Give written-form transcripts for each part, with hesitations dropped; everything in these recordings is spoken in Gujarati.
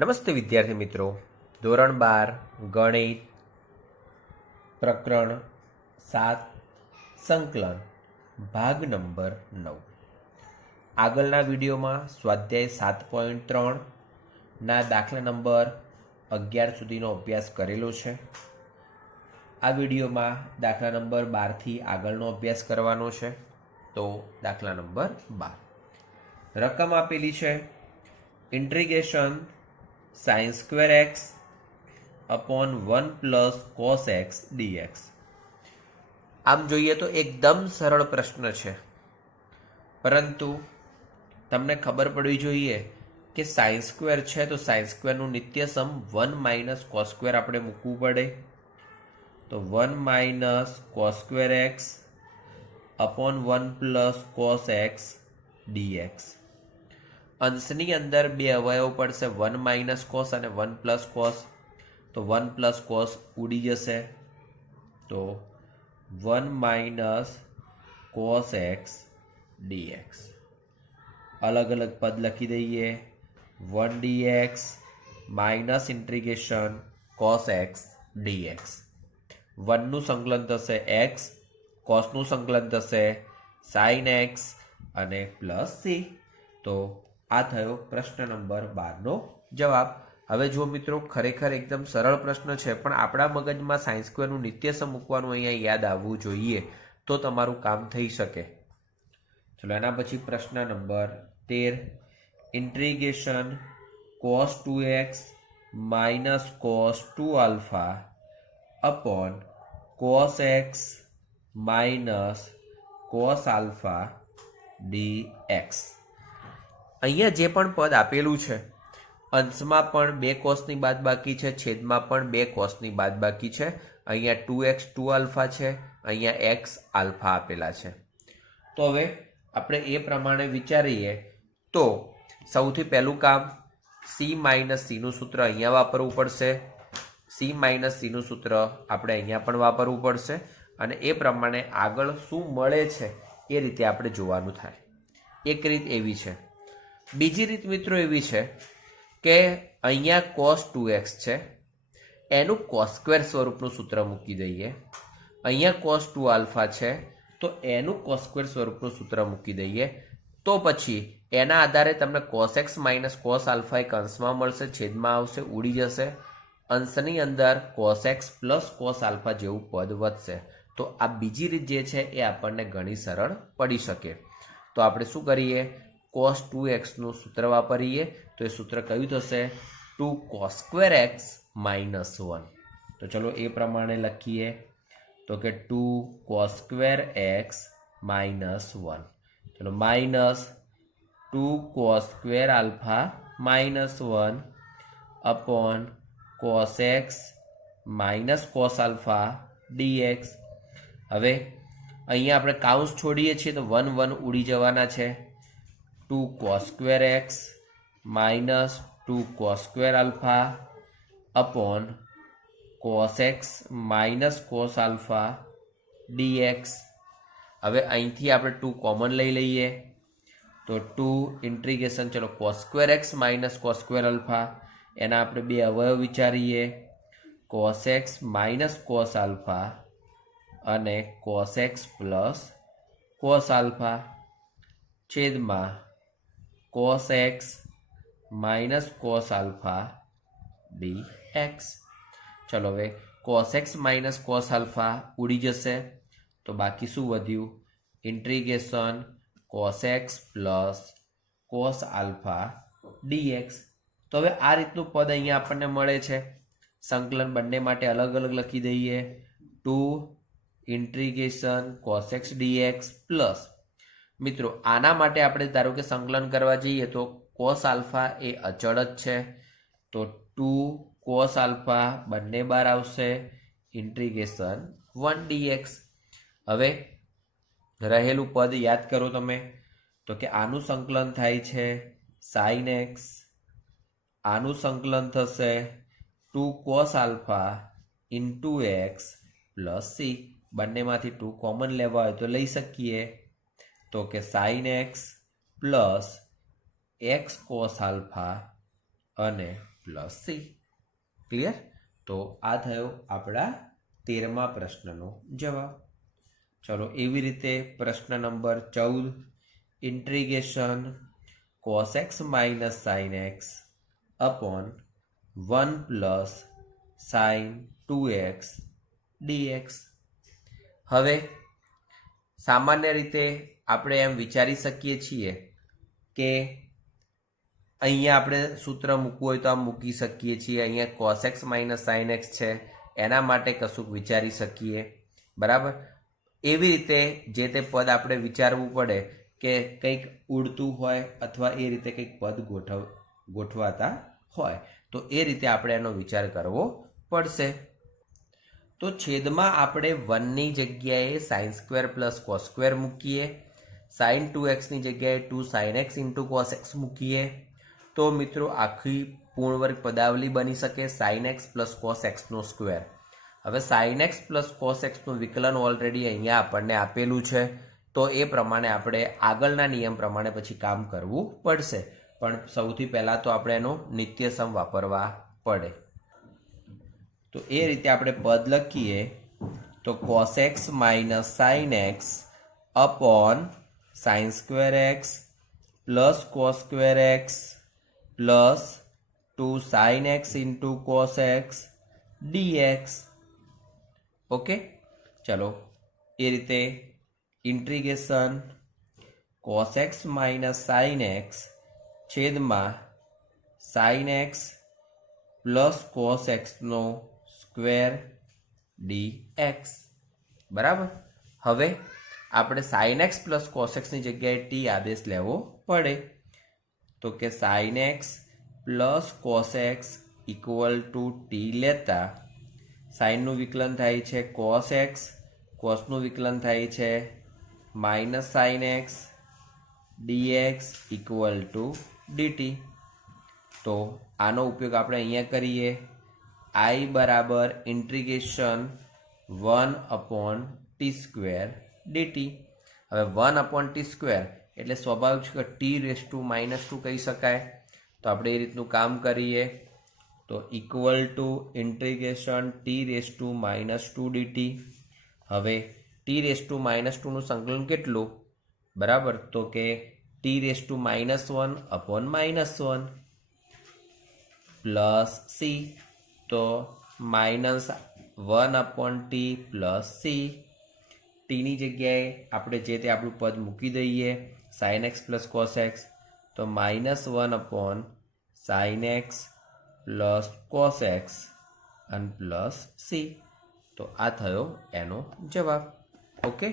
નમસ્તે વિદ્યાર્થી મિત્રો, ધોરણ 12 ગણિત પ્રકરણ 7 સંકલન ભાગ નંબર 9. આગળના વિડીયોમાં સ્વાધ્યાય 7.3 ના દાખલા નંબર 11 સુધીનો અભ્યાસ કરેલો છે. આ વિડીયોમાં દાખલા નંબર 12 થી આગળનો અભ્યાસ કરવાનો છે. તો દાખલા નંબર 12, રકમ આપેલી છે integration sin square x upon 1 plus cos x dx. આમ જોઈએ તો એકદમ સરળ પ્રશ્ન છે, પરંતુ તમને ખબર પડવી જોઈએ કે સાઇન સ્ક્વેર છે તો સાઇન સ્ક્વેરનું નિત્યસમ 1 માઇનસ કોસ સ્ક્વેર આપણે મૂકવું પડે. તો 1 minus cos square x upon 1 plus cos x dx. અંશની અંદર બે અવયવ પડશે, 1 માઇનસ કોસ અને 1 પ્લસ કોસ. તો 1 પ્લસ કોસ ઉડી જશે, તો 1 માઇનસ કોસ એક્સ ડીએક્સ. અલગ અલગ પદ લખી દઈએ, 1 dx minus integration cos x dx. 1નું સંકલન થશે એક્સ, કોસનું સંકલન થશે સાઇન એક્સ અને પ્લસ સી. તો આ થયો પ્રશ્ન નંબર 12નો જવાબ. હવે જો મિત્રો, ખરેખર એકદમ સરળ પ્રશ્ન છે, પણ આપણા મગજમાં સાઇન સ્ક્વેરનું નિત્યસમ મૂકવાનું અહીંયા યાદ આવવું જોઈએ, તો તમારું કામ થઈ શકે. ચલો એના પછી પ્રશ્ન number 13, integration cos 2x minus cos 2 alpha upon cos x minus cos alpha dx. અહીંયા જે પણ પદ આપેલું છે, અંશમાં પણ 2 કોસની બાદબાકી છે, છેદમાં પણ 2 કોસની બાદબાકી છે. અહીંયા 2x 2 આલ્ફા છે, અહીંયા x આલ્ફા આપેલા છે. તો હવે આપણે એ પ્રમાણે વિચારીએ તો સૌથી પહેલું કામ, c માઇનસ સીનું સૂત્ર અહીંયા વાપરવું પડશે. c માઇનસ સીનું સૂત્ર આપણે અહીંયા પણ વાપરવું પડશે, અને એ પ્રમાણે આગળ શું મળે છે એ રીતે આપણે જોવાનું થાય. એક રીત એવી છે. બીજી રીત મિત્રો એવી છે કે અહીંયા cos 2x છે, એનું cos સ્ક્વેર સ્વરૂપનું સૂત્ર મૂકી દઈએ. અહીંયા cos 2 આલ્ફા છે, તો એનું cos સ્ક્વેર સ્વરૂપનું સૂત્ર મૂકી દઈએ. તો પછી એના આધારે તમને cos x minus cos alpha એક અંશમાં મળશે, છેદમાં આવશે, ઉડી જશે. અંશની અંદર cos x plus cos alpha જેવું પદ વધશે. તો આ બીજી રીત જે છે એ આપણને ઘણી સરળ પડી શકે. તો આપણે શું કરીએ, cos 2x નું સૂત્ર વાપરીએ. તો એ સૂત્ર કયું થશે, 2 cos સ્ક્વેર એક્સ માઇનસ 1. તો ચલો એ પ્રમાણે લખીએ. તો કે 2 cos સ્ક્વેર એક્સ માઇનસ 1, ચલો minus 2 cos square alpha minus 1 upon cos x minus cos alpha dx. હવે અહીંયા આપણે કાઉન્સ છોડીએ છીએ તો 1 1 ઉડી જવાના છે. 2 cos square x minus 2 cos square alpha upon cos x minus cos alpha dx. હવે અહીંથી આપણે 2 કોમન લઈ લઈએ, તો 2 ઇન્ટિગ્રેશન, ચલો cos square x minus cos square alpha, એના આપણે બે અવયવ વિચારીએ, cos x minus cos alpha અને cos x plus cos alpha, છેદમાં cos x minus cos alpha dx. ચલો હવે cos x minus cos alpha ઉડી જશે, તો બાકી શું વધ્યું, integration cos x plus cos alpha dx. તો હવે આ રીતનું પદ અહીંયા આપણને મળે છે. સંકલન બંને માટે અલગ અલગ લખી દઈએ. 2 integration cos x dx plus, મિત્રો આના માટે આપણે ધારો કે સંકલન કરવા જઈએ તો cos આલ્ફા એ અચળ જ છે, તો 2 cos આલ્ફા બંને બાર આવશે, ઇન્ટિગ્રેશન 1 dx. હવે રહેલું પદ યાદ કરો તમે, તો કે આનું સંકલન થાય છે sin x, આનું સંકલન થશે 2 cos alpha into x plus C. બંનેમાંથી 2 કોમન લેવા હોય તો લઈ શકીએ. તો કે sin x plus x cos alpha અને પ્લસ સી. ક્લિયર? તો આ થયો આપણા 13મા પ્રશ્નનો જવાબ. ચલો એવી રીતે પ્રશ્ન નંબર 14, integration cos x minus sine x upon 1 plus sine 2x dx. હવે સામાન્ય રીતે આપણે એમ વિચારી શકીએ છીએ કે અહીંયા આપણે સૂત્ર મૂકવું હોય તો આમ મૂકી શકીએ છીએ. અહીંયા cos x minus sine x છે એના માટે કશુંક વિચારી શકીએ. બરાબર? એવી રીતે જે તે પદ આપણે વિચારવું પડે કે કંઈક ઉડતું હોય અથવા એ રીતે કંઈક પદ ગોઠવાતા હોય તો એ રીતે આપણે એનો વિચાર કરવો પડશે. તો છેદમાં આપણે 1ની જગ્યાએ sine square plus cos square મૂકીએ, સાઇન 2xની જગ્યાએ 2 sine x into cos x મૂકીએ તો મિત્રો આખી પૂર્ણવર્ગ પદાવલી બની શકે સાઇન એક્સ પ્લસ કોસ એક્સનો સ્ક્વેર. હવે સાઇન એક્સ પ્લસ કોસ એક્સનું વિકલન ઓલરેડી અહીંયા આપણને આપેલું છે તો એ પ્રમાણે આપણે આગળના નિયમ પ્રમાણે પછી કામ કરવું પડશે. પણ સૌથી પહેલાં તો આપણે એનો નિત્યસમ વાપરવા પડે. તો એ રીતે આપણે પદ લખીએ તો cos x minus sine x upon sine square x plus cos square x plus 2 sine x into cos x dx. Okay, ચલો એ રીતે integration cos x minus sine x છેદમાં સાઇન એક્સ પ્લસ કોસ એક્સનો સ્ક્વેર dx. બરાબર? હવે આપણે સાઇન એક્સ પ્લસ કોસ એક્સની જગ્યાએ ટી આદેશ લેવો પડે તો કે sine x plus cos x equal to t લેતા સાઇનનું વિકલન થાય છે કોસ એક્સ, કોસનું વિકલન થાય છે minus sine x d x equal to d t. તો આનો ઉપયોગ આપણે અહીંયા કરીએ. આઈ બરાબર ઇન્ટિગ્રેશન 1/t² dt. હવે 1/t² એટલે સ્વાભાવિક છે કે t⁻² કહી શકાય. તો આપણે એ રીતનું કામ કરીએ તો equal to integration t⁻² dt. હવે t⁻²નું સંકલન કેટલું? બરાબર, તો કે t⁻1/−1 પ્લસ સી. તો -1/t પ્લસ સી. ટીની જગ્યાએ આપણે જે તે આપણું પદ મૂકી દઈએ sign x plus cos x તો -1/sin x plus cos x અને પ્લસ સી. તો આ થયો એનો જવાબ. ઓકે,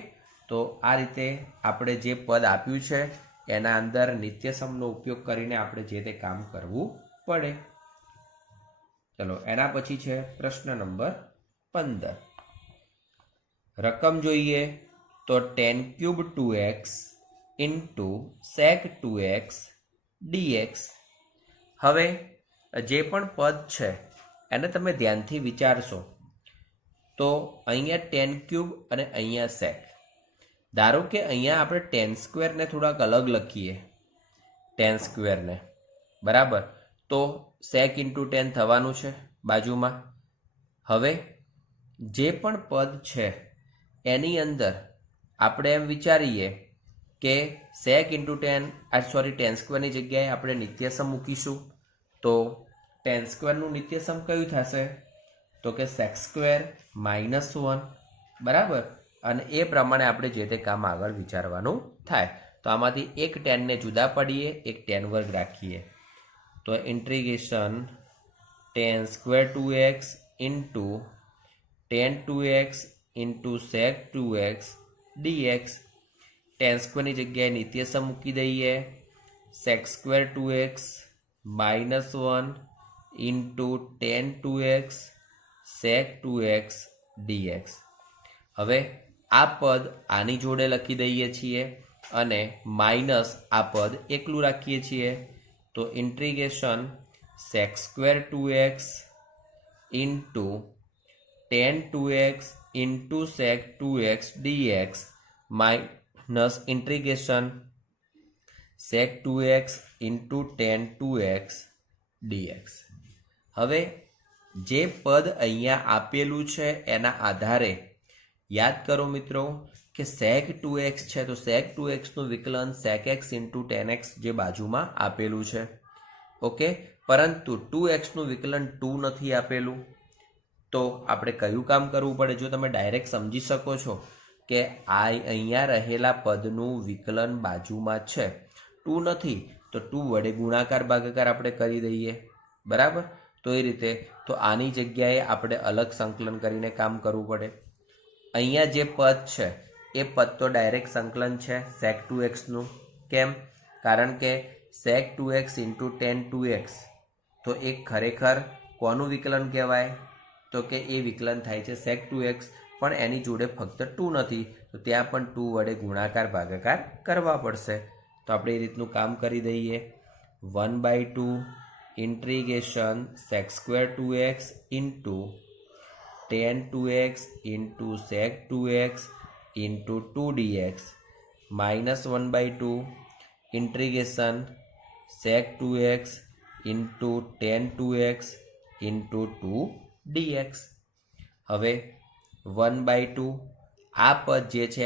તો આ રીતે આપણે જે પદ આપ્યું છે એના અંદર નિત્યસમનો ઉપયોગ કરીને આપણે જે તે કામ કરવું પડે. ચલો એના પછી છે પ્રશ્ન નંબર 15. રકમ જોઈએ તો tan³ 2x into sec 2x dx. હવે જે પણ પદ છે એને તમે ધ્યાનથી વિચારશો તો અહીંયા tan³ અને અહીંયા sec. ધારો કે અહીંયા આપણે tan² ને થોડાક અલગ લખીએ, tan² ને. બરાબર, તો sec ઇન્ટુ tan થવાનું છે બાજુમાં. હવે જે પણ પદ છે એની અંદર આપણે એમ વિચારીએ કે sec ઇન્ટુ tan² ની જગ્યાએ આપણે નિત્યસમ મૂકીશું તો tan² નું નિત્યસમ કયું થશે? તો કે sec² -1. બરાબર, અને એ પ્રમાણે આપણે જે તે કામ આગળ વિચારવાનું થાય. તો આમાંથી એક tan ને જુદા પડીએ, એક tan² રાખીએ તો integration tan² 2x into tan 2x into sec 2x dx. tan² ની જગ્યાએ નિત્યસમ મૂકી દઈએ sec² 2x -1 into tan 2x sec 2x dx. હવે આ પદ આની જોડે લખી દઈએ છીએ અને માઇનસ આ પદ એકલું રાખીએ છીએ તો integration sec² 2x into tan 2x into sec 2x dx minus integration sec 2x into tan 2x dx. હવે જે પદ અહીંયા આપેલું છે એના આધારે યાદ કરો મિત્રો કે sec 2x છે તો sec 2x નું વિકલન sec x into tan x જે બાજુમાં આપેલું છે. ઓકે, પરંતુ 2x નું વિકલન 2 નથી આપેલું. તો આપણે કયું કામ કરવું પડે? જો તમે ડાયરેક્ટ સમજી શકો છો કે આ અહીંયા રહેલા પદનું વિકલન બાજુમાં છે, 2 નથી તો 2 વડે ગુણાકાર ભાગાકાર આપણે કરી દઈએ. બરાબર? તો એ રીતે તો આની જગ્યાએ આપણે અલગ સંકલન કરીને કામ કરવું પડે. અહીંયા જે પદ છે એ પદ તો ડાયરેક્ટ સંકલન છે sec 2x નું. કેમ? કારણ કે sec 2x into tan 2x તો એ ખરેખર કોનું વિકલન કહેવાય? તો કે એ વિકલન થાય છે sec 2x, પણ એની જોડે ફક્ત 2 નથી તો ત્યાં પણ 2 વડે ગુણાકાર ભાગાકાર કરવા પડશે. તો આપણે એ રીતનું કામ કરી દઈએ. 1/2 integration sec square 2x into tan 2x into sec 2x into 2 dx minus 1/2 integration sec 2x into tan 2x into 2 dx. હવે 1/2 આ પદ જે છે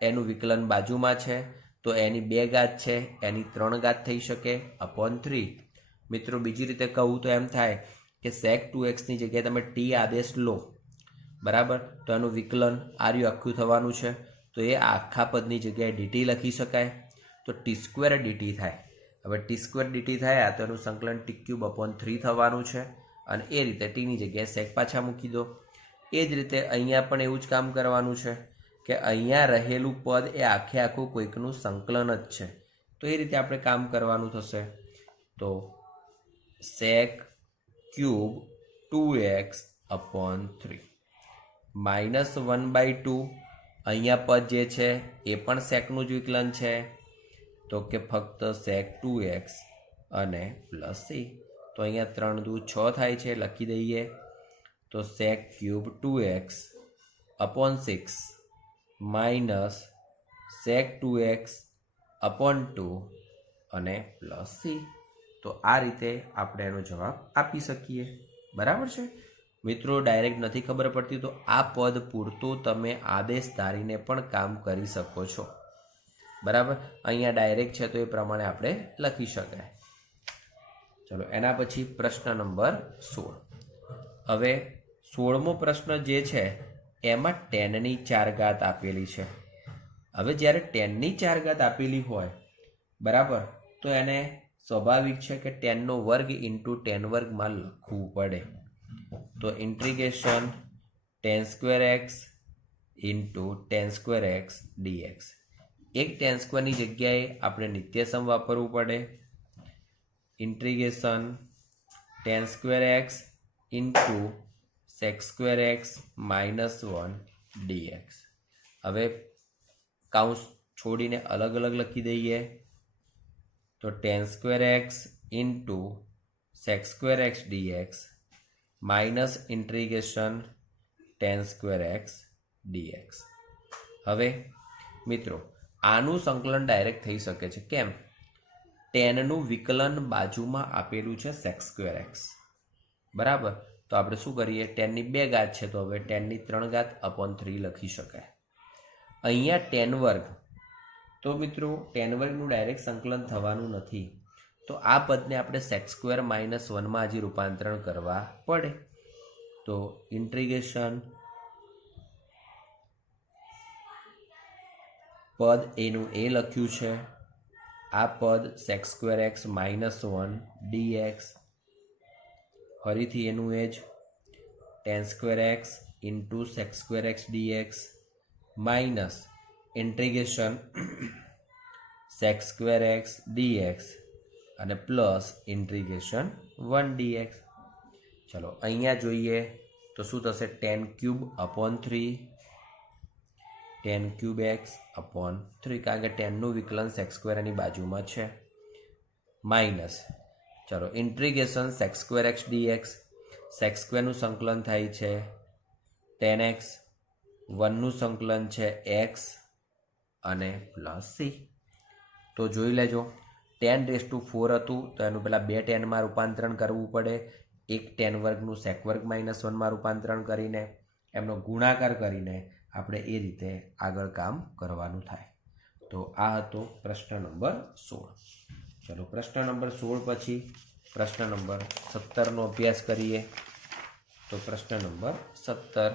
એનું વિકલન બાજુમાં છે તો એની 2 ઘાત છે, એની 3 ઘાત થઈ શકે અપોન 3. મિત્રો બીજી રીતે કહું તો એમ થાય કે sec 2x ની જગ્યાએ તમે t આદેશ લો, બરાબર, તો એનું વિકલન આર્યું આખું થવાનું છે. તો એ આખા પદની જગ્યાએ dt લખી શકાય તો t² dt થાય. હવે t² dt થાય તો એનું સંકલન t³ અપોન 3 થવાનું છે અને એ રીતે ટીની જગ્યાએ sec પાછા મૂકી દો. એ જ રીતે અહીંયા પણ એવું જ કામ કરવાનું છે કે અહીંયા રહેલું પદ એ આખે આખું કોઈકનું સંકલન જ છે. તો એ રીતે આપણે કામ કરવાનું થશે. તો sec cube 2x upon 3 minus 1/2 અહીંયા પદ જે છે એ પણ સેકનું જ વિકલન છે તો કે ફક્ત sec 2x અને પ્લસ c. તો અહીંયા 3 દુ 6 થાય છે, લખી દઈએ. તો sec cube 2x upon 6 minus sec 2x upon 2 અને પ્લસ c. તો આ રીતે આપણે એનો જવાબ આપી શકીએ. બરાબર છે મિત્રો? ડાયરેક્ટ નથી ખબર પડતી તો આ પદ પૂરતું તમે આદેશ ધારીને પણ કામ કરી શકો છો. બરાબર? અહીંયા ડાયરેક્ટ છે તો એ પ્રમાણે આપણે લખી શકાય. ચલો એના પછી પ્રશ્ન નંબર 16. હવે 16મો પ્રશ્ન જે છે એમાં 10 ની 4 ઘાત આપેલી છે. હવે જ્યારે 10 ની 4 ઘાત આપેલી હોય, બરાબર, તો એને સ્વાભાવિક છે કે 10 નો વર્ગ ઇન્ટુ 10 વર્ગમાં લખવું પડે. તો integration tan² x into tan² x dx. એક tan² ની જગ્યાએ આપણે નિત્યસમ વાપરવું પડે. Integration tan² x into sec² x minus 1 dx. હવે કાઉન્સ છોડીને અલગ અલગ લખી દઈએ. તો tan² x into sec² x dx minus integration tan² x dx. હવે મિત્રો આનું સંકલન ડાયરેક્ટ થઈ શકે છે. કેમ? 10 નું વિકલન બાજુમાં આપેલું છે sec² x. બરાબર? તો આપણે શું કરીએ? 10 ની 2 ઘાત છે તો હવે 10 ની 3 ઘાત અપોન 3 લખી શકાય. અહીંયા 10 વર્ગ, તો મિત્રો 10 વર્ગનું ડાયરેક્ટ સંકલન થવાનું નથી તો આ પદને આપણે sec² માઇનસ 1 માં હજી રૂપાંતરણ કરવા પડે. તો ઇન્ટિગ્રેશન પદ એનું એ લખ્યું છે, આ પદ sec² x માઇનસ 1 dx, ફરીથી એનું એ જ tan² x into sec² x dx minus integration sec² x dx અને પ્લસ ઇન્ટિગ્રેશન 1 dx. ચલો અહીંયા જોઈએ તો શું થશે? tan³ upon 3 tan³ x upon 3, કારણ કે 10 નું વિકલન sec² ની બાજુમાં છે. માઇનસ ચલો integration sec² x dx. sec² નું સંકલન થાય છે tan x, 1 નું સંકલન છે x અને પ્લસ c. તો જોઈ લેજો 10⁴ હતું તો એનું પહેલાં 2 10 માં રૂપાંતરણ કરવું પડે. એક ટેન વર્ગનું સેક વર્ગ -1માં રૂપાંતરણ કરીને એમનો ગુણાકાર કરીને આપણે એ રીતે આગળ કામ કરવાનું થાય. તો આ હતો પ્રશ્ન નંબર 16. ચલો પ્રશ્ન નંબર 16 પછી પ્રશ્ન નંબર 17નો અભ્યાસ કરીએ. તો પ્રશ્ન નંબર 17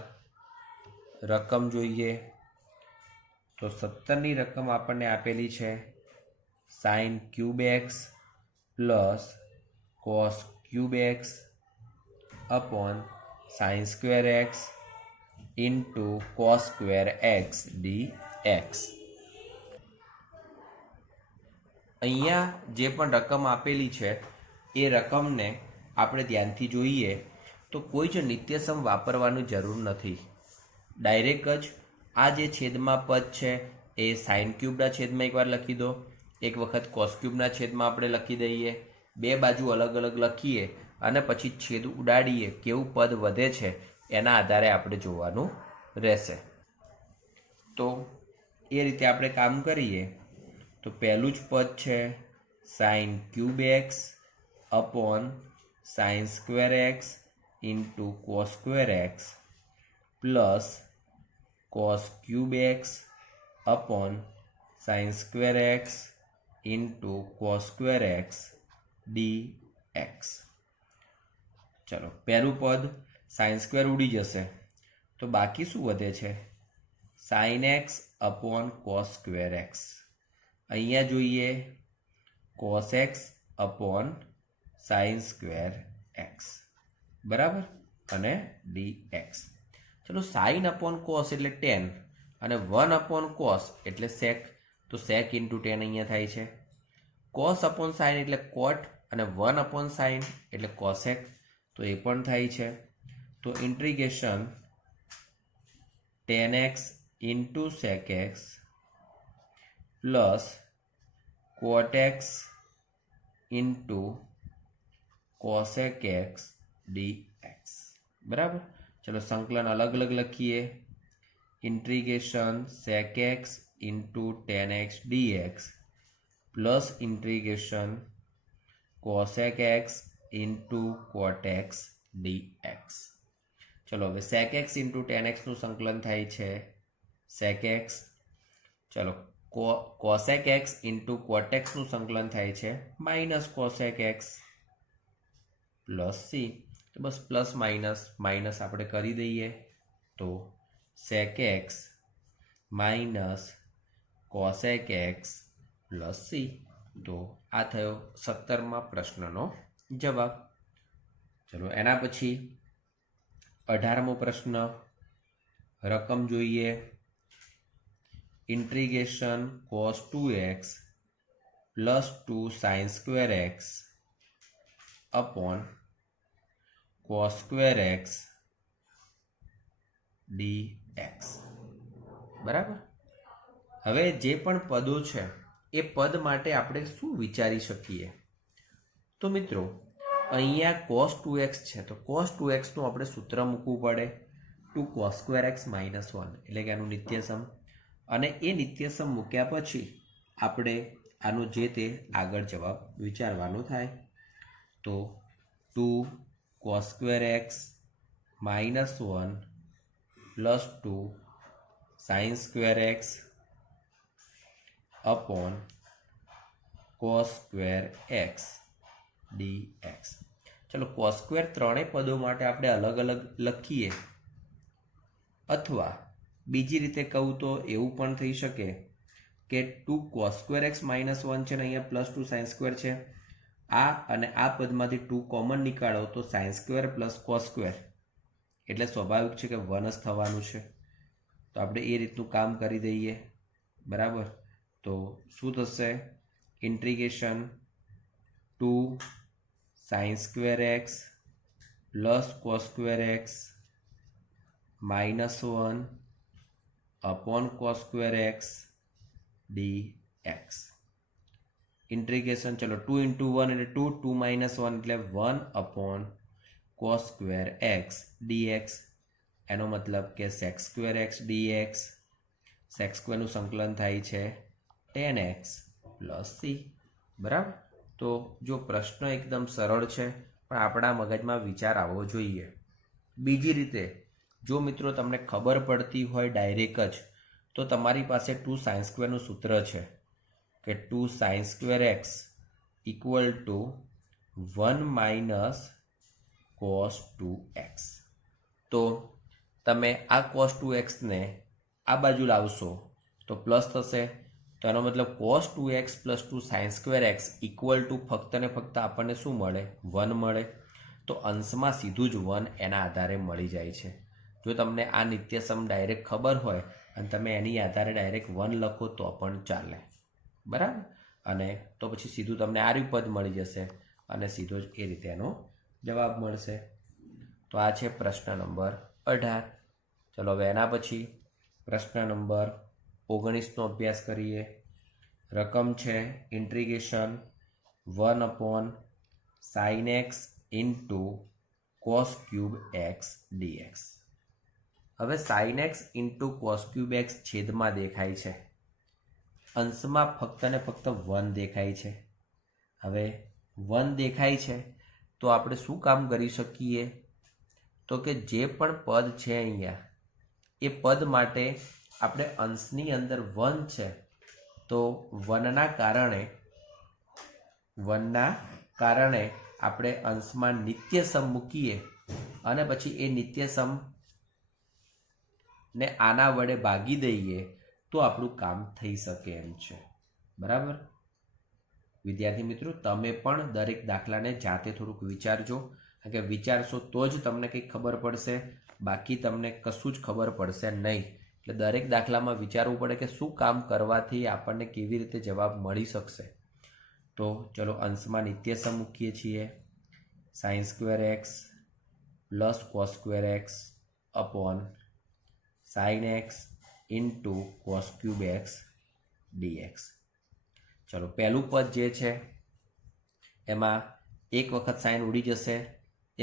રકમ જોઈએ. તો 17ની રકમ આપણને આપેલી છે sin cube x plus cos cube x upon sin square x into cos square x dx. અહીંયા જે પણ રકમ આપેલી છે એ રકમને આપણે ધ્યાનથી જોઈએ તો કોઈ જ નિત્યસમ વાપરવાની જરૂર નથી. ડાયરેક્ટ જ આ જે છેદમાં પદ છે એ સાઇન ક્યુબના છેદમાં એકવાર લખી દો, એક વખત કોસ ક્યુબના છેદમાં આપણે લખી દઈએ, બે બાજુ અલગ અલગ લખીએ અને પછી છેદ ઉડાડીએ કેવું પદ વધે છે એના આધારે આપણે જોવાનું રહેશે. તો એ રીતે આપણે કામ કરીએ તો પહેલું જ પદ છે sign cube x upon sign square x into cos square x plus cos cube x upon sign square x into cos square x dx. ચલો પહેલું પદ સાઇન સ્ક્વેર ઉડી જશે તો બાકી શું વધે છે? Sine x upon cos square x. અહીંયા જોઈએ cos x upon sign square x બરાબર અને dx. ચલો સાઇન अपॉन કોસ એટલે ટેન અને 1 अपॉन કોસ એટલે સેક, તો સેક ઇન્ટુ ટેન અહીંયા થાય છે. કોસ अपॉन સાઇન એટલે કોટ અને 1 अपॉन સાઇન એટલે કોસેક, તો એ પણ થાય છે. તો integration tan x into sec x plus cot x into cosec x dx બરાબર. ચલો સંકલન અલગ અલગ લખીએ. Integration sec x into tan x dx plus integration cosec x into cot x dx. ચલો હવે સેક એક્સ ઇન્ટુ ટેન એક્સનું સંકલન થાય છે સેક એક્સ. ચલો કોસેક એક્સ ઇન્ટુ કોટ એક્સનું સંકલન થાય છે minus cosec x plus C. તો બસ પ્લસ માઇનસ માઇનસ આપણે કરી દઈએ તો sec x minus cosec x plus C. તો આ થયો 17મા પ્રશ્નનો જવાબ. ચલો એના પછી 18મો પ્રશ્ન રકમ જોઈએ. Integration cos 2x plus 2 sign square x upon cos square x dx બરાબર. હવે જે પણ પદો છે એ પદ માટે આપણે શું વિચારી શકીએ? તો મિત્રો અહીંયા cos 2x છે તો cos 2xનું આપણે સૂત્ર મૂકવું પડે 2 cos સ્ક્વેર એક્સ માઇનસ 1 એટલે કે આનું નિત્યસમ. અને એ નિત્યસમ મૂક્યા પછી આપણે આનો જે તે આગળ જવાબ વિચારવાનો થાય. તો 2 cos square x minus 1 plus 2 sign square x upon cos square x dx. ચલો cos સ્ક્વેર ત્રણેય પદો માટે આપણે અલગ અલગ લખીએ, અથવા બીજી રીતે કહું તો એવું પણ થઈ શકે કે 2 cos સ્ક્વેર એક્સ માઇનસ 1 છે ને અહીંયા પ્લસ 2 સાઇન સ્ક્વેર છે. આ અને આ પદમાંથી 2 કોમન નીકાળો તો sign square plus cos square એટલે સ્વાભાવિક છે કે 1 જ થવાનું છે. તો આપણે એ રીતનું કામ કરી દઈએ બરાબર. તો શું થશે? Integration 2 sign square x plus cos square x minus 1 upon cos square x dx. Integration चलो 2 इंटू 1 એટલે 2 2 માઇનસ 1 એટલે 1 upon cos square x dx. એનો મતલબ કે sec square x dx. sec સ્ક્વેરનું સંકલન થાય છે tan x પ્લસ c બરાબર. તો જો પ્રશ્ન એકદમ સરળ છે પણ આપણા મગજમાં વિચાર આવવો જોઈએ. બીજી રીતે જો મિત્રો તમને ખબર પડતી હોય ડાયરેક્ટ જ, તો તમારી પાસે 2 સાઇન સ્ક્વેરનું સૂત્ર છે કે 2 sign square x equal two 1 minus cos 2x. તો તમે આ કોસ 2xને આ બાજુ લાવશો તો પ્લસ થશે, તો એનો મતલબ cos 2x plus 2 sign square x equal two ફક્ત ને ફક્ત આપણને શું મળે? 1 મળે. તો અંશમાં સીધું જ 1 એના આધારે મળી જાય છે. જો તમને આ નિત્યસમ ડાયરેક્ટ ખબર હોય અને તમે એની આધારે ડાયરેક્ટ 1 લખો તો પણ ચાલે, બરાબર. અને તો પછી સીધું તમને આર્યું પદ મળી જશે અને સીધો જ એ રીતે એનો જવાબ મળશે. તો આ છે પ્રશ્ન નંબર 18. ચલો હવે એના પછી પ્રશ્ન નંબર 19નો અભ્યાસ કરીએ. રકમ છે integration 1/sin x into cos cube x d x. હવે sin x into cos cube x છેદમાં દેખાય છે, અંશમાં ફક્ત ને ફક્ત 1 દેખાય છે. હવે 1 દેખાય છે તો આપણે શું કામ કરી શકીએ? તો કે જે પણ પદ છે અહીંયા એ પદ માટે આપણે અંશની અંદર 1 છે તો 1ના કારણે આપણે અંશમાં નિત્યસમ મૂકીએ અને પછી એ નિત્યસમ ને આના વડે ભાગી દઈએ તો આપણું કામ થઈ શકે એમ છે, બરાબર. વિદ્યાર્થી મિત્રો, તમે પણ દરેક દાખલાને જાતે થોડુંક વિચારજો, કારણ કે વિચારશો તો જ તમને કંઈક ખબર પડશે, બાકી તમને કશું જ ખબર પડશે નહીં. એટલે દરેક દાખલામાં વિચારવું પડે કે શું કામ કરવાથી આપણને કેવી રીતે જવાબ મળી શકશે. તો ચલો અંશમાં નિત્યસમ મૂકીએ છીએ. Sine square x plus cos square x upon sine x into cos cube x d x. ચલો પહેલું પદ જે છે એમાં એક વખત સાઇન ઉડી જશે,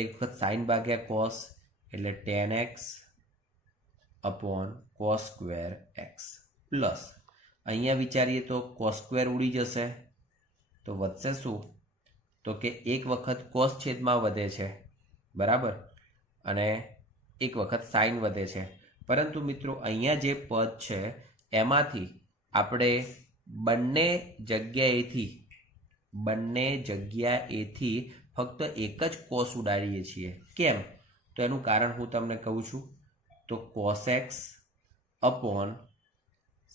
એક વખત સાઇન ભાગ્યા કોસ એટલે tan x upon cos square x plus અહીંયા વિચારીએ તો કોસ સ્ક્વેર ઉડી જશે તો વધશે શું? તો કે એક વખત કોસ છેદમાં વધે છે, બરાબર, અને એક વખત સાઇન વધે છે. પરંતુ મિત્રો અહીંયા જે પદ છે એમાંથી આપણે બંને જગ્યાએથી ફક્ત એક જ કોસ ઉડાડીએ છીએ. કેમ? તો એનું કારણ હું તમને કહું છું. તો cos x upon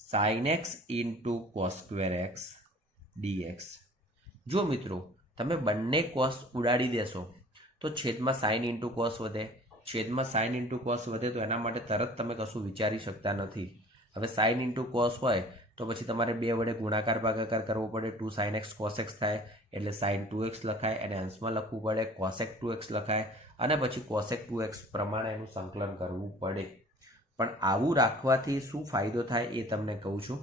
sine x into cos square x d x. જો મિત્રો તમે બંને કોસ ઉડાડી દેશો તો છેદમાં સાઇન ઇન્ટુ કોસ વધે, છેદમાં સાઇન ઇન્ટુ કોસ વધે તો એના માટે તરત તમે કશું વિચારી શકતા નથી. હવે સાઇન ઇન્ટુ કોસ હોય તો પછી તમારે 2 વડે ગુણાકાર ભાગાકાર કરવો પડે, 2 sin x cos x થાય એટલે sin 2x લખાય, અને અંશમાં લખવું પડે cosec 2x લખાય, અને પછી cosec 2x પ્રમાણે એનું સંકલન કરવું પડે. પણ આવું રાખવાથી શું ફાયદો થાય એ તમને કહું છું.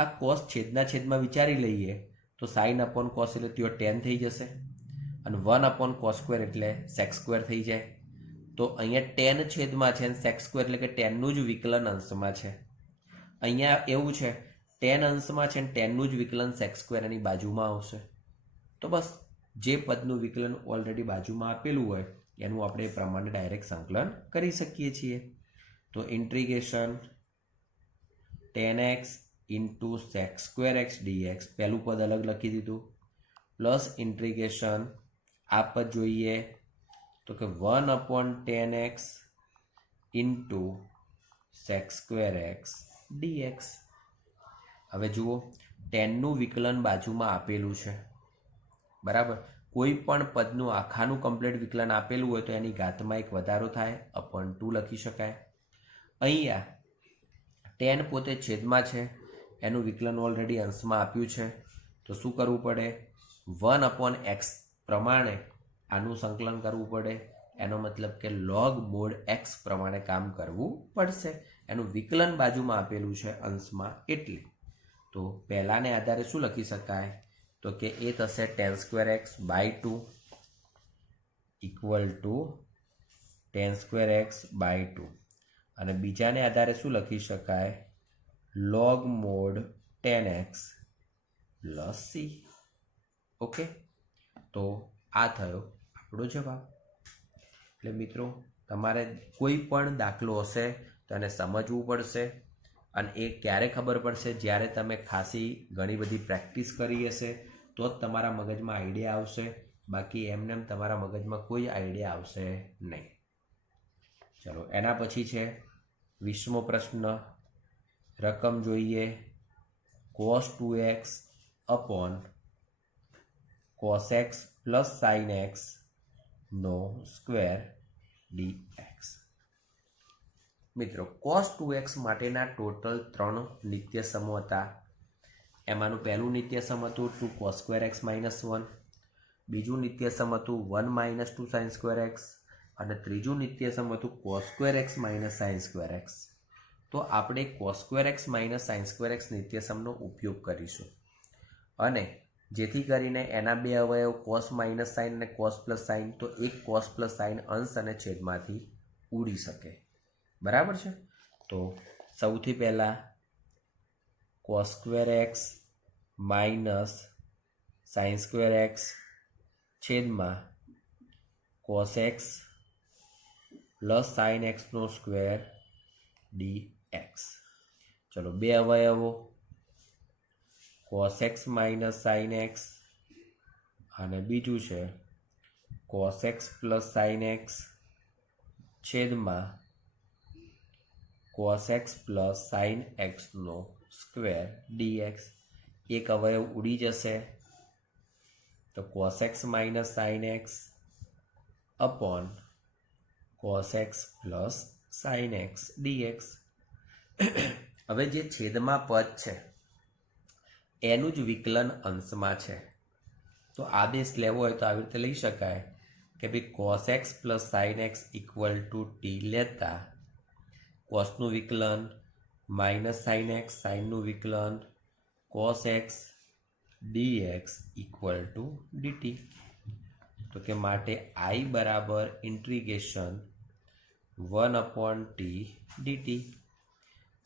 આ કોસ છેદમાં વિચારી લઈએ તો સાઇન અપોન કોસ એટલે ત્યાં tan થઈ જશે, અને 1 અપોન કોસ સ્ક્વેર એટલે sec સ્ક્વેર થઈ જાય. તો અહીંયા tan છેદમાં છે અને sec સ્ક્વેર એટલે કે tanનું જ વિકલન અંશમાં છે. અહીંયા એવું છે tan અંશમાં છે અને tanનું જ વિકલન sec સ્ક્વેર એની બાજુમાં આવશે. તો બસ જે પદનું વિકલન ઓલરેડી બાજુમાં આપેલું હોય એનું આપણે એ પ્રમાણે ડાયરેક્ટ સંકલન કરી શકીએ છીએ. તો integration tan x into sec square x d x, પહેલું પદ અલગ લખી દીધું, પ્લસ ઇન્ટિગ્રેશન આ પદ જોઈએ તો કે 1 upon tan x into sec square x d x. હવે જુઓ tanનું વિકલન બાજુમાં આપેલું છે, બરાબર. કોઈ પણ પદનું આખાનું કમ્પ્લીટ વિકલન આપેલું હોય તો એની ઘાતમાં એક વધારો થાય, અપોન 2 લખી શકાય. અહીંયા tan પોતે છેદમાં છે, એનું વિકલન ઓલરેડી અંશમાં આપ્યું છે, તો શું કરવું પડે? 1 અપોન x પ્રમાણે આનું સંકલન કરવું પડે. એનો મતલબ કે log mod x પ્રમાણે કામ કરવું પડશે. એનું વિકલન બાજુમાં આપેલું છે અંશમાં એટલે. તો પહેલાને આધારે શું લખી શકાય? તો કે એ થશે tan square x by 2 equal to tan square x by 2, અને બીજાને આધારે શું લખી શકાય? log mod tan x plus c. Okay, તો આ થયો આપણો જવાબ. એટલે મિત્રો તમારે કોઈ પણ દાખલો હશે તો એને સમજવું પડશે, અને એ ક્યારે ખબર પડશે? જ્યારે તમે ખાસી ઘણી બધી પ્રેક્ટિસ કરી હશે તો જ તમારા મગજમાં આઈડિયા આવશે, બાકી એમને એમ તમારા મગજમાં કોઈ આઈડિયા આવશે નહીં. ચલો એના પછી છે 20મો પ્રશ્ન. રકમ જોઈએ cos 2x upon cos x plus sin x નો સ્ક્વેર dx. મિત્રો cos 2x માટેના ટોટલ 3 નિત્યસમો હતા. એમાંનું પહેલું નિત્યસમ હતું 2 cos square x minus 1, બીજું નિત્યસમ હતું 1 minus 2 sin square x, અને ત્રીજું નિત્યસમ હતું cos square x minus sin square x. તો આપણે cos square x minus sin square x નિત્યસમનો ઉપયોગ કરીશું, અને જેથી કરીને એના બે અવયવ cos minus sin અને cos plus sin, તો એક cos plus sin અંશ અને છેદમાંથી ઉડી શકે. બરાબર છે? તો સૌથી પહેલાં cos square x minus sin square x છેદમાં cos x plus sin x નો સ્ક્વેર dx. ચલો બે અવયવો cos x minus sin x, અને બીજું છે cos x plus sin x છેદમાં cos x plus sin x નો સ્ક્વેર dx. એક અવયવ ઉડી જશે તો cos x minus sin x upon cos x plus sin x dx. હવે જે છેદમાં પદ છે એનું જ વિકલન અંશમાં છે, તો આદેશ લેવો હોય તો આવી રીતે લઈ શકાય કે ભાઈ cos x plus sin x equal two t લેતા કોસનું વિકલન માઇનસ sin x, સાઇનનું વિકલન cos x dx equal to dt. તો કે માટે I બરાબર ઇન્ટિગ્રેશન 1/t dt.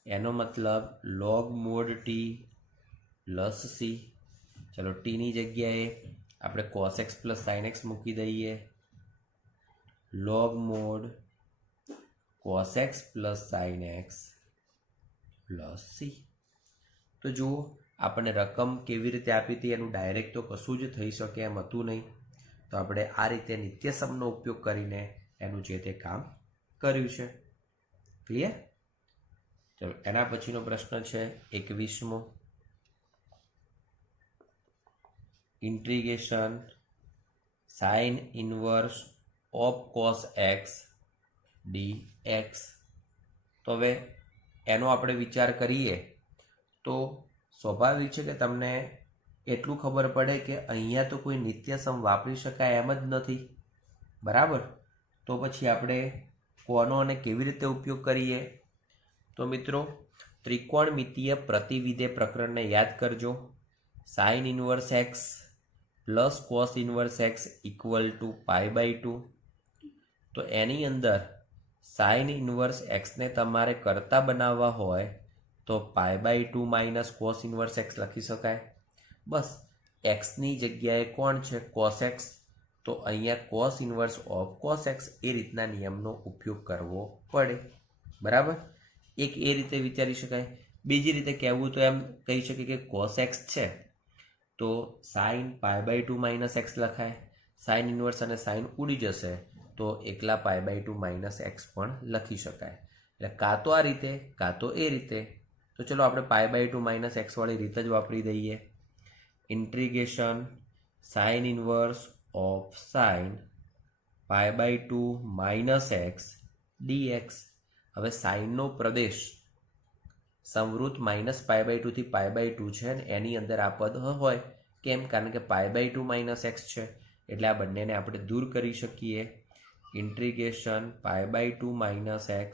એનો મતલબ log mod t plus c. ચલો ટીની જગ્યાએ આપણે cos x plus sin x મૂકી દઈએ, log mod cos x plus sin x plus c. તો જુઓ આપણને રકમ કેવી રીતે આપી હતી એનું ડાયરેક્ટ તો કશું જ થઈ શકે એમ હતું નહીં, તો આપણે આ રીતે નિત્યસમનો ઉપયોગ કરીને એનું જે તે કામ કર્યું છે. ક્લિયર? ચલો એના પછીનો પ્રશ્ન છે 21મો. Integration sin inverse of cos x dx. તો હવે એનો આપણે વિચાર કરીએ તો સ્વાભાવિક છે કે તમને એટલું ખબર પડે કે અહીંયા તો કોઈ નિત્યસમ વાપરી શકાય એમ જ નથી. બરાબર? તો પછી આપણે કોનો અને કેવી રીતે ઉપયોગ કરીએ? તો મિત્રો ત્રિકોણમિતીય પ્રતિવિધેય પ્રકરણને યાદ કરજો. sin inverse x plus cos inverse x equal to π/2. તો એની અંદર sin ઇન્વર્સ xને તમારે કરતા બનાવવા હોય તો π/2 માઇનસ cos ઇન્વર્સ x લખી શકાય. બસ xની જગ્યાએ કોણ છે? cos x. તો અહીંયા cos inverse of cos x એ રીતના નિયમનો ઉપયોગ કરવો પડે. બરાબર? એક એ રીતે વિચારી શકાય. બીજી રીતે કહેવું તો એમ કહી શકીએ કે cos x છે તો sin π/2 માઇનસ x લખાય. sin ઇન્વર્સ અને sin ઉડી જશે તો એકલા π/2 માઇનસ x પણ લખી શકાય. એટલે કાં તો આ રીતે કાં તો એ રીતે. તો ચલો આપણે π/2 માઇનસ x વાળી રીત જ વાપરી દઈએ. Integration sin inverse of sin π/2 minus x dx. હવે સાઇનનો પ્રદેશ સંવૃત માઇનસ π/2 થી π/2 છે ને એની અંદર આ પદ હોય. કેમ? કારણ કે π/2 માઇનસ x છે, એટલે આ બંનેને આપણે દૂર કરી શકીએ. Integration π/2 minus x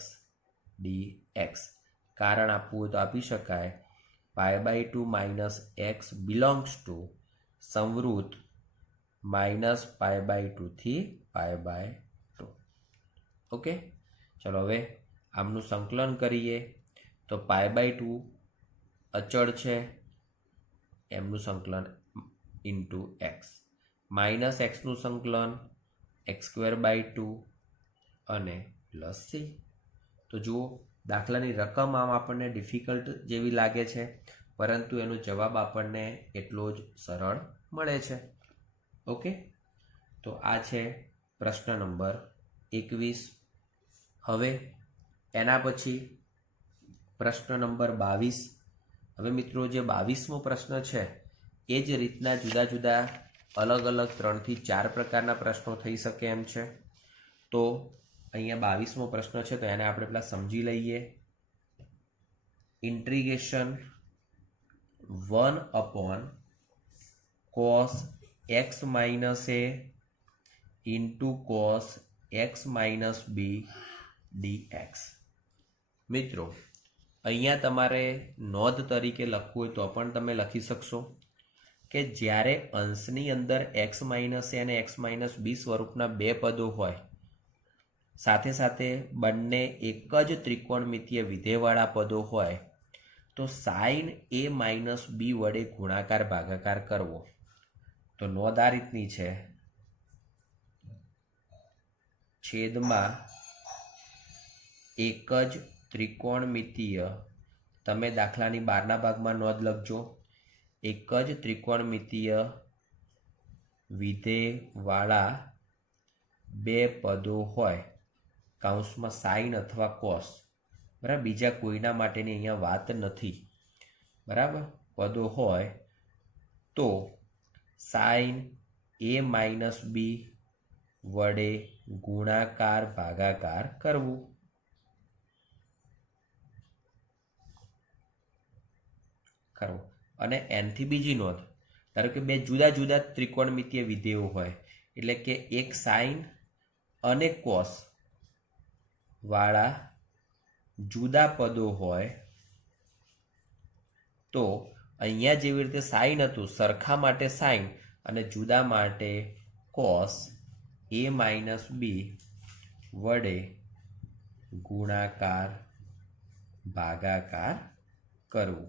dx. કારણ આપવું હોય તો આપી શકાય π/2 માઇનસ x બિલોંગ્સ ટુ સંવૃત માઇનસ π/2 થી π/2. ઓકે, ચલો હવે આમનું સંકલન કરીએ તો π/2 અચળ છે, એમનું સંકલન ઇન્ટુ x. માઇનસ એક્સનું સંકલન x²/2 અને પ્લસ c. તો જુઓ દાખલાની રકમ આમ આપણને ડિફિકલ્ટ જેવી લાગે છે, પરંતુ એનો જવાબ આપણને એટલો જ સરળ મળે છે. ઓકે, તો આ છે પ્રશ્ન નંબર 21. હવે એના પછી પ્રશ્ન નંબર 22. હવે મિત્રો જે 22મો પ્રશ્ન છે એ જ રીતના જુદા જુદા અલગ અલગ 3 થી 4 પ્રકારના પ્રશ્નો થઈ શકે એમ છે. તો અહીંયા 22મો પ્રશ્ન છે, તો એને આપણે પહેલા સમજી લઈએ. Integration 1/cos x - a into cos x - b dx. મિત્રો અહીંયા તમારે નોંધ તરીકે લખવું હોય તો પણ તમે લખી શકશો કે જ્યારે અંશની અંદર x - a અને x - b સ્વરૂપના બે પદો હોય, સાથે સાથે બંને એક જ ત્રિકોણમિતીય વિધેયવાળા પદો હોય, તો sin a - b વડે ગુણાકાર ભાગાકાર કરવો. તો નોંધ આ રીતની છે, છેદમાં એક જ ત્રિકોણમિતીય, તમે દાખલાની 12ના ભાગમાં નોંધ લખજો, એક જ ત્રિકોણમિતીય વિધેયવાળા બે પદો હોય, કૌંસમાં સાઇન અથવા કોસ, બરાબર, બીજા કોઈના માટેની અહીંયા વાત નથી, બરાબર, પદો હોય તો સાઇન a - b વડે ગુણાકાર ભાગાકાર કરવું. અને એનથી બીજી નોંધ, ધારો કે બે જુદા જુદા ત્રિકોણમિતીય વિધેયો હોય, એટલે કે એક સાઇન અને કોસ વાળા જુદા પદો હોય, તો અહીંયા જેવી રીતે સાઇન હતું, સરખા માટે સાઇન અને જુદા માટે કોસ a - b વડે ગુણાકાર ભાગાકાર કરવું.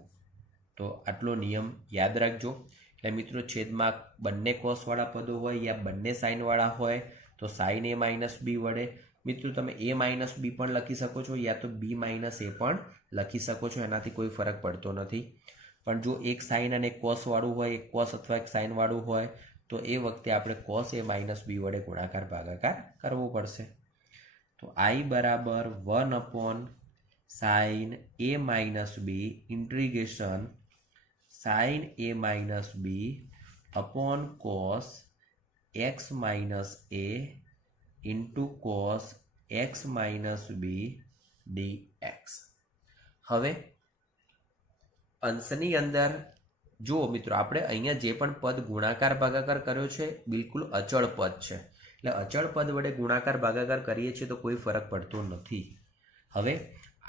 તો આટલો નિયમ યાદ રાખજો. એટલે મિત્રો છેદમાં બંને કોસવાળા પદો હોય યા બંને સાઇનવાળા હોય તો સાઇન a - b વડે. મિત્રો તમે a - b પણ લખી શકો છો યા તો b - a પણ લખી શકો છો, એનાથી કોઈ ફરક પડતો નથી. પણ જો એક સાઇન અને કોસવાળું હોય, એક કોસ અથવા એક સાઇનવાળું હોય, તો એ વખતે આપણે cos a - b વડે ગુણાકાર ભાગાકાર કરવો પડશે. તો I બરાબર 1/sin a - b integration sin a - b upon cos x - a into cos x - b dx. હવે અંશની અંદર જુઓ મિત્રો, આપણે અહીંયા જે પણ પદ ગુણાકાર ભાગાકાર કર્યો છે બિલકુલ અચળ પદ છે, એટલે અચળ પદ વડે ગુણાકાર ભાગાકાર કરીએ છીએ તો કોઈ ફરક પડતો નથી. હવે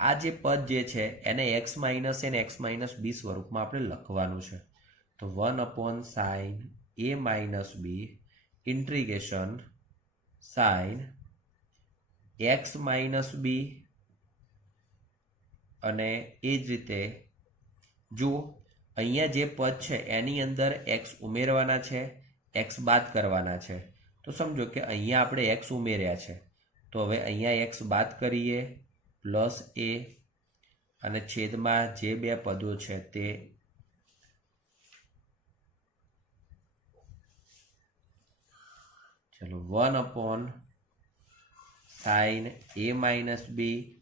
આ જે પદ જે છે એને x - અને x - b સ્વરૂપમાં આપણે લખવાનું છે. તો 1/sin a - b integration sin x - b, અને એ જ રીતે જુઓ અહીંયા જે પદ છે એની અંદર x ઉમેરવાના છે, x બાદ કરવાના છે. તો સમજો કે અહીંયા આપણે x ઉમેર્યા છે, તો હવે અહીંયા x બાદ કરીએ, પ્લસ a, અને છેદમાં જે બે પદો છે તે ચલો 1/sin a - b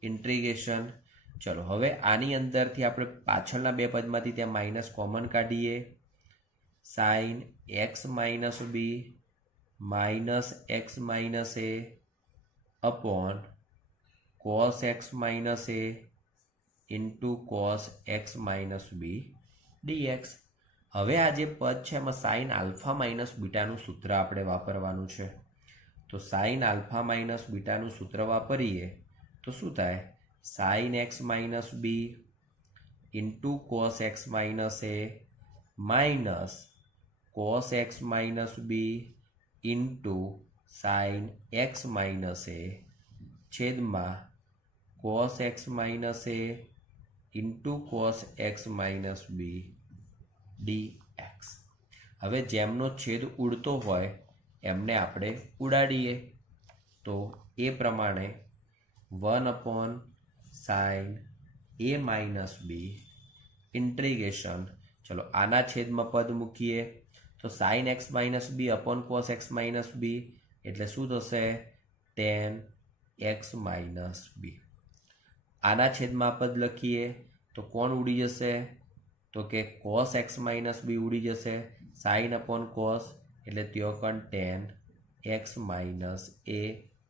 ઇન્ટિગ્રેશન. ચલો હવે આની અંદરથી આપણે પાછળના બે પદમાંથી ત્યાં માઇનસ કોમન કાઢીએ, sin x - b minus x - a upon cos x - a into cos x - b dx. હવે આ જે પદ છે એમાં સાઇન આલ્ફા માઇનસ બીટાનું સૂત્ર આપણે વાપરવાનું છે. તો સાઇન આલ્ફા માઇનસ બીટાનું સૂત્ર વાપરીએ તો શું થાય? sin x - b into cos x - a minus cos x - b into sin x - a છેદમાં cos x - a into cos x - b dx. હવે જેમનો છેદ ઉડતો હોય એમને આપણે ઉડાડીએ. તો એ પ્રમાણે 1/sin a minus B integration, ચલો આના છેદમાં પદ મૂકીએ તો sin x minus b upon cos x minus b એટલે શું થશે? tan x minus b. આના છેદમાં પદ લખીએ તો કોણ ઉડી જશે? તો કે cos x માઇનસ બી ઉડી જશે. sin અપોન cos એટલે ત્યોકન tan x minus a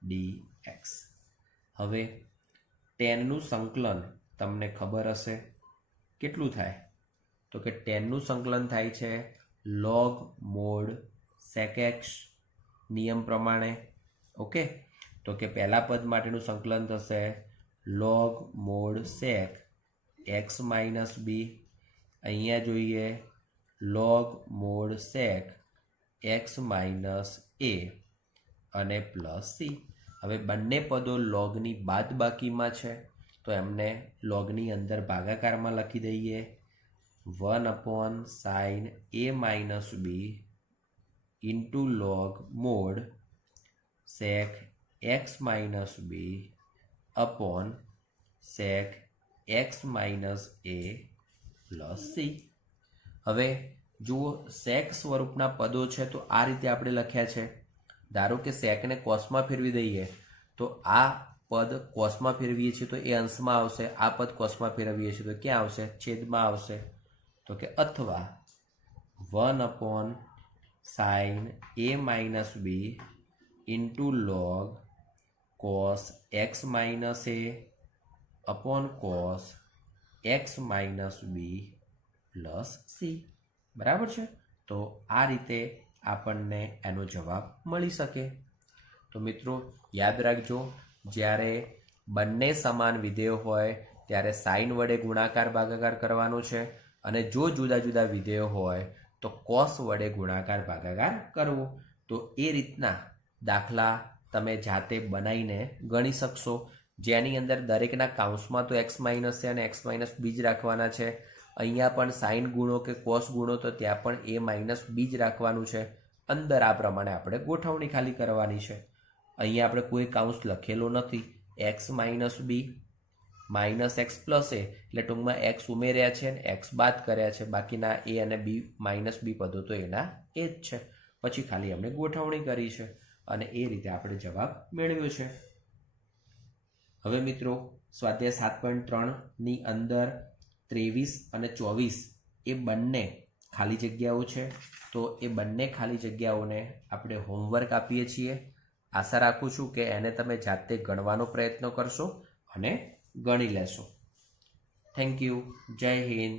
dx. હવે ટેનનું સંકલન તમને ખબર હશે કેટલું થાય? તો કે ટેનનું સંકલન થાય છે log mod sec x નિયમ પ્રમાણે. ઓકે, તો કે પહેલા પદ માટેનું સંકલન થશે log mod sec x minus b. અહીંયા જોઈએ log mod sec x minus a અને પ્લસ સી. હવે બંને પદો લોગની બાદબાકીમાં છે તો એમને લોગની અંદર ભાગાકારમાં લખી દઈએ. 1/sin a minus b into log mod sec x minus b upon sec x minus a plus C. હવે જુઓ સેક સ્વરૂપના પદો છે તો આ રીતે આપણે લખ્યા છે. ધારો કે સેકને કોસમાં ફેરવી દઈએ તો આ પદ કોસમાં ફેરવીએ છીએ તો એ અંશમાં આવશે, આ પદ કોસમાં ફેરવીએ છીએ તો ક્યાં આવશે? છેદમાં આવશે. તો કે અથવા 1/sin a minus b into log cos x minus a upon cos x minus b plus C. બરાબર છે? તો આ રીતે આપણને એનો જવાબ મળી શકે. તો મિત્રો યાદ રાખજો, જ્યારે બંને સમાન વિધેયો હોય ત્યારે સાઇન વડે ગુણાકાર ભાગાકાર કરવાનો છે, અને જો જુદા જુદા વિધેયો હોય તો કોસ વડે ગુણાકાર ભાગાકાર કરવો. તો એ રીતના દાખલા તમે જાતે બનાવીને ગણી શકશો, જેની અંદર દરેકના કાઉન્સમાં તો એક્સ માઇનસ છે અને એક્સ માઇનસ બી જ રાખવાના છે. અહીંયા પણ સાઇન ગુણો કે કોસ ગુણો તો ત્યાં પણ એ માઇનસ બી જ રાખવાનું છે. અંદર આ પ્રમાણે આપણે ગોઠવણી ખાલી કરવાની છે. અહીંયા આપણે કોઈ કાઉન્સ લખેલો નથી. એક્સ માઇનસ બી માઇનસ એક્સ પ્લસ એ એટલે ટૂંકમાં એક્સ ઉમેર્યા છે અને એક્સ બાદ કર્યા છે. બાકીના એ અને બી માઇનસ બી પદો તો એના એ જ છે. પછી ખાલી આપણે ગોઠવણી કરી છે અને એ રીતે આપણે જવાબ મેળવ્યો છે. હવે મિત્રો સ્વાધ્યાય 7.3ની અંદર 23 અને 24 એ બંને ખાલી જગ્યાઓ છે. તો એ બંને ખાલી જગ્યાઓને આપણે હોમવર્ક આપીએ છીએ. આશા રાખું છું કે એને તમે જાતે ગણવાનો પ્રયત્ન કરશો અને ગણી લેશો. Thank you. જય હિન્દ.